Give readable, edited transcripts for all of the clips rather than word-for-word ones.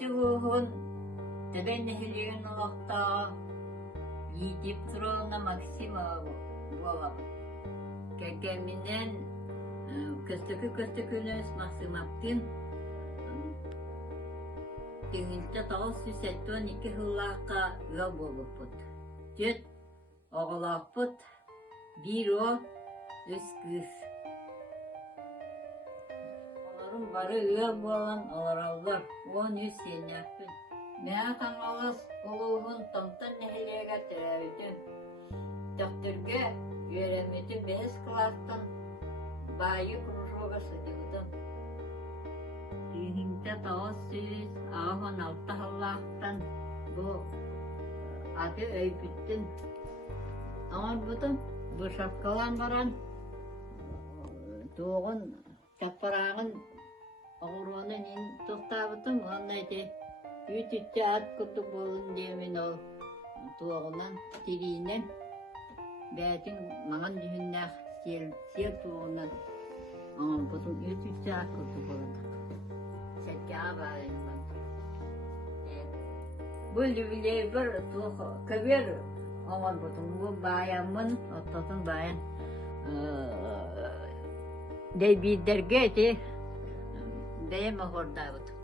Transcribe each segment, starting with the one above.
Аттылуғын Төлөй нэһилиэгин олохтаға Лидия Петровна Максимова болабы. Кәкәминен көстөкүнөс Максимовтын тегинте 912 хыллааққа ыл болуппут. Төт оғылақпут, бир о үс кыз. Оларың бары ыл болан олараллар 13 сеняқпын. Мәә қаңалас олуғын томтан нэһилиэгэ төрөбүтүн. Доктырга үйрәметін 5 класстан байы кружога сыдылдым. Түйінте 916 хыллаақтан бұл аты өйпүттін. Аңар бұтын бұл шапкалан баран туғын таппарағын оғыруанын ин тоқтабытым. Оннайды үтүтте ат күтіп болын деймін ол туғынан тиринен бәтін маған жүхіндәқ сел туғынан аңар бұтын үтүтте ат күтіп болын. Сәтке ағайын бән. Бұл үлей бір туғы көбер аңар бұтын бұл баямын, оттатын баян. Дей бидерге де бәйім ұғырда бұтын.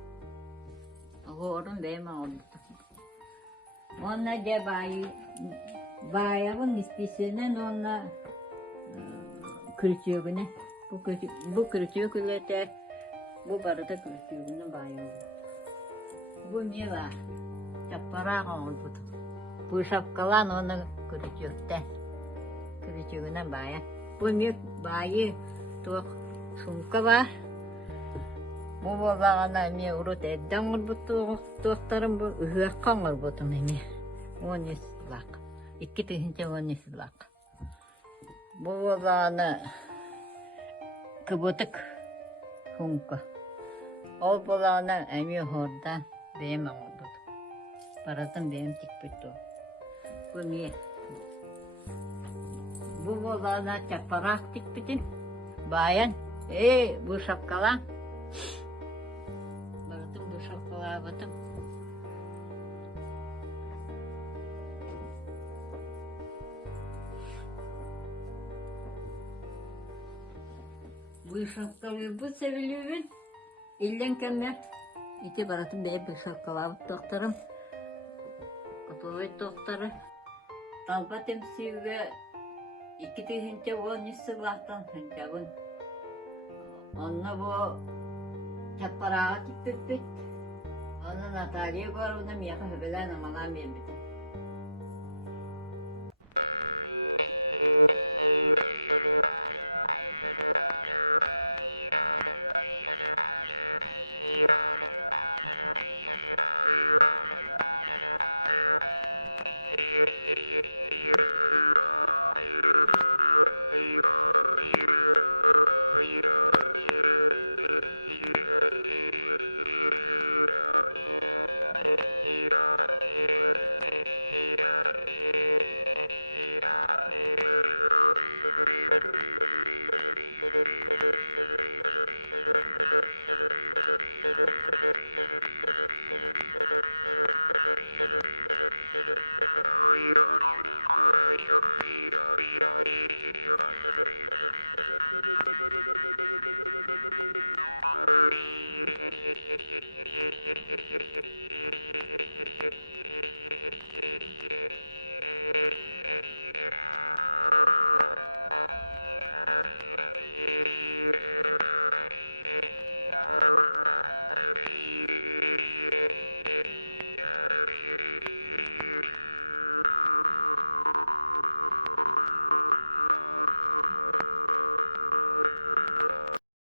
Ғорын бәйім ұғырда. Онна де баяғын істесенен онна күртегіне. Бұл күртегілете бұл барыда күртегіне баяғы. Бұл не бар? Чаппарақ оғыр бұд. Бұл шапкалан оны күртегіне бая. Бұл мек байы тоқ сумка бар. Бұл болағана ме ұрыт әдден ғыр бұд тоқтарым бұл үйаққан ғыр бұдың әне. 10 лақ. 2 түхінте 10 лақ. Бұл болағана күбітік сумка. Ол болағана әме ғордан бәйім аңыр бұд. Баратын бәйім тік бұд. Бұл ме. Бұл болағана чапарақ тік бұдын. Баян. Бұл шапкалан. Баратын бұл шапкала бұдым. Бұл шапкалы бұл сәбілуін. Илден кәмме. Ити баратын бәй бұл шапкала бұд тоқтарым. Құтылой тоқтары. Талба темсіуге 2 түхінте 13 сылақтан хүнчабын. Онна бұл чаппараға тікпіппіт. Оны Наталья Горовна меқы хүбілән амала мербіді.